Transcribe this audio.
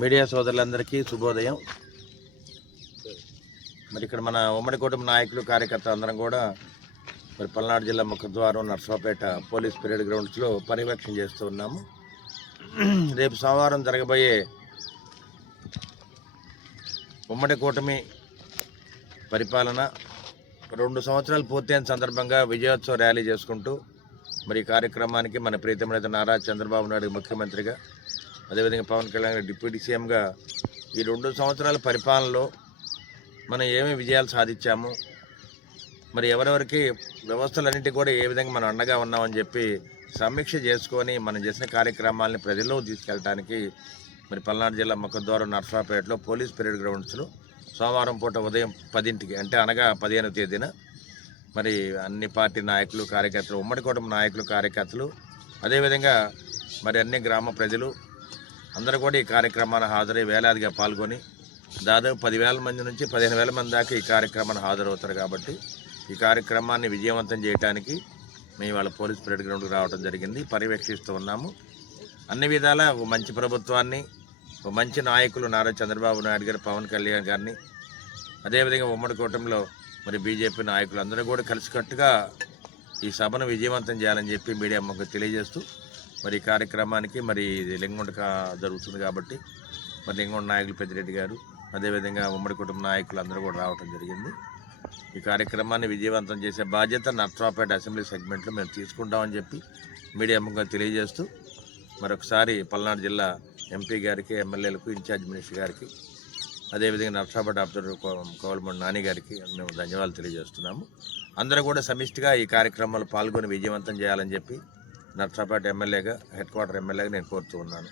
Media సోదరులందరికీ శుభోదయం. మరి ఇక్కడ మన ఉమ్మడి కుటుంబ నాయకులు కార్యకర్తలు అందరం కూడా మరి పల్నాడు జిల్లా ముఖద్వారం నర్సాపేట పోలీస్ పరేడ్ గ్రౌండ్స్లో పర్యవేక్షణ చేస్తూ ఉన్నాము. రేపు సోమవారం జరగబోయే ఉమ్మడి కూటమి పరిపాలన 2 సంవత్సరాలు పూర్తయిన సందర్భంగా విజయోత్సవ ర్యాలీ చేసుకుంటూ మరి ఈ కార్యక్రమానికి మన ప్రీతమ నేత నారా చంద్రబాబు నాయుడు ముఖ్యమంత్రిగా, అదేవిధంగా పవన్ కళ్యాణ్ గారు డిప్యూటీ సీఎంగా ఈ 2 సంవత్సరాల పరిపాలనలో మనం ఏమేమి విజయాలు సాధించాము, మరి ఎవరెవరికి వ్యవస్థలన్నింటినీ కూడా ఏ విధంగా మనం అండగా ఉన్నామని చెప్పి సమీక్ష చేసుకొని మనం చేసిన కార్యక్రమాలని ప్రజల్లో తీసుకెళ్ళడానికి మరి పల్నాడు జిల్లా ముఖద్వారం నర్సాపేటలో పోలీస్ పరేడ్ గ్రౌండ్స్లో సోమవారం పూట ఉదయం 10ంటికి అంటే అనగా 15వ తేదీన మరి అన్ని పార్టీ నాయకులు కార్యకర్తలు, ఉమ్మడి కుటుంబ నాయకులు కార్యకర్తలు, అదేవిధంగా మరి అన్ని గ్రామ ప్రజలు అందరూ కూడా ఈ కార్యక్రమాన్ని హాజరై వేలాదిగా పాల్గొని దాదాపు 10,000 మంది నుంచి 15,000 మంది దాకా ఈ కార్యక్రమాన్ని హాజరవుతారు. కాబట్టి ఈ కార్యక్రమాన్ని విజయవంతం చేయడానికి మేము వాళ్ళ పోలీస్ పరేడ్ గ్రౌండ్కి రావడం జరిగింది. పర్యవేక్షిస్తూ ఉన్నాము. అన్ని విధాలా ఒక మంచి ప్రభుత్వాన్ని, ఒక మంచి నాయకులు నారా చంద్రబాబు నాయుడు గారు, పవన్ కళ్యాణ్ గారిని, అదేవిధంగా ఉమ్మడి కూటమిలో మరి బీజేపీ నాయకులు అందరూ కూడా కలిసికట్టుగా ఈ సభను విజయవంతం చేయాలని చెప్పి మీడియా మాకు తెలియజేస్తూ మరి ఈ కార్యక్రమానికి మరి ఇది లింగొండ జరుగుతుంది కాబట్టి మరి లింగొండ నాయకులు పెద్దిరెడ్డి గారు, అదేవిధంగా ఉమ్మడి కుటుంబ నాయకులు అందరూ కూడా రావడం జరిగింది. ఈ కార్యక్రమాన్ని విజయవంతం చేసే బాధ్యత నర్సాపేట అసెంబ్లీ సెగ్మెంట్లో మేము తీసుకుంటామని చెప్పి మీడియా ముఖంగా తెలియజేస్తూ మరొకసారి పల్నాడు జిల్లా ఎంపీ గారికి, ఎమ్మెల్యేలకు, ఇన్ఛార్జ్ మినిస్టర్ గారికి, అదేవిధంగా నర్సాపేట అబ్జర్వర్ కోవలమూడి నాని గారికి మేము ధన్యవాదాలు తెలియజేస్తున్నాము. అందరూ కూడా సమిష్టిగా ఈ కార్యక్రమాలు పాల్గొని విజయవంతం చేయాలని చెప్పి నర్సాపేట ఎమ్మెల్యేగా, హెడ్ క్వార్టర్ ఎమ్మెల్యేగా నేను కోరుతూ ఉన్నాను.